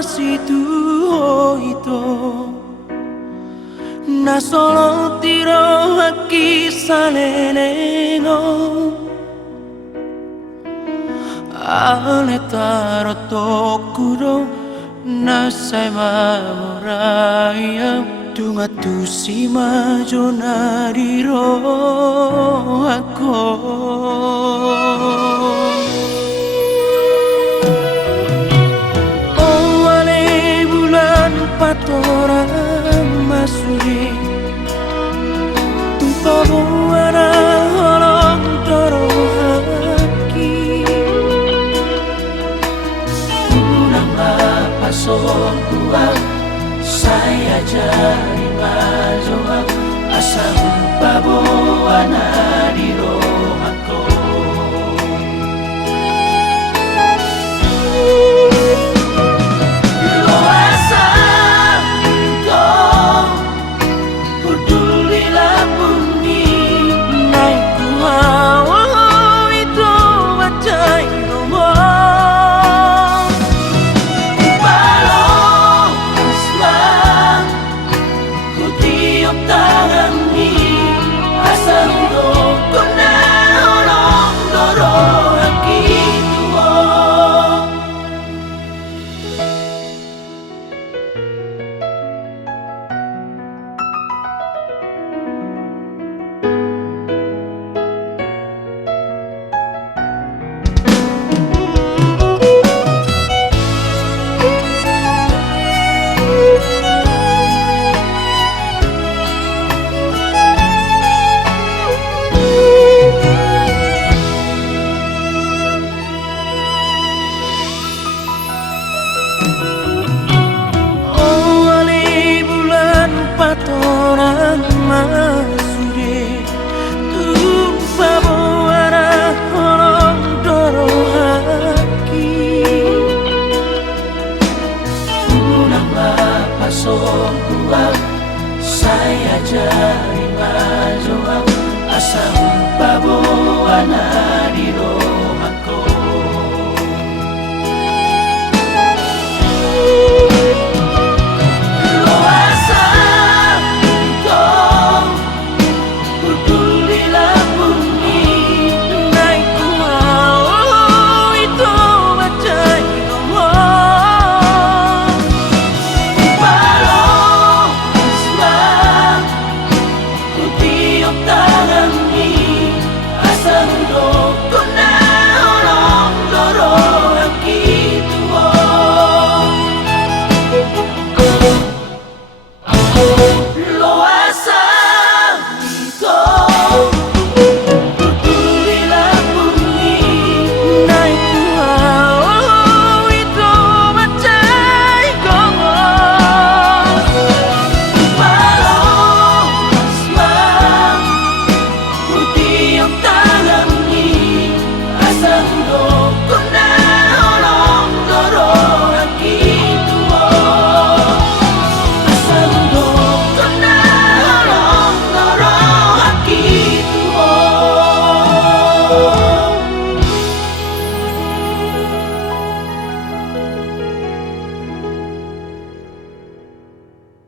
masitu ito na solo tiro haki salenengo ale taro tokuro na saiba moraya tunga tu sima jonariro ako. Patora masuri Pabuana holong doro haki Unang mapasok kuang saya jari majoang asam pabuana di rohako. Patorang masuri tupa buara holong doro haki unang mapasok kuang saya jari majoang asam pabuana di roh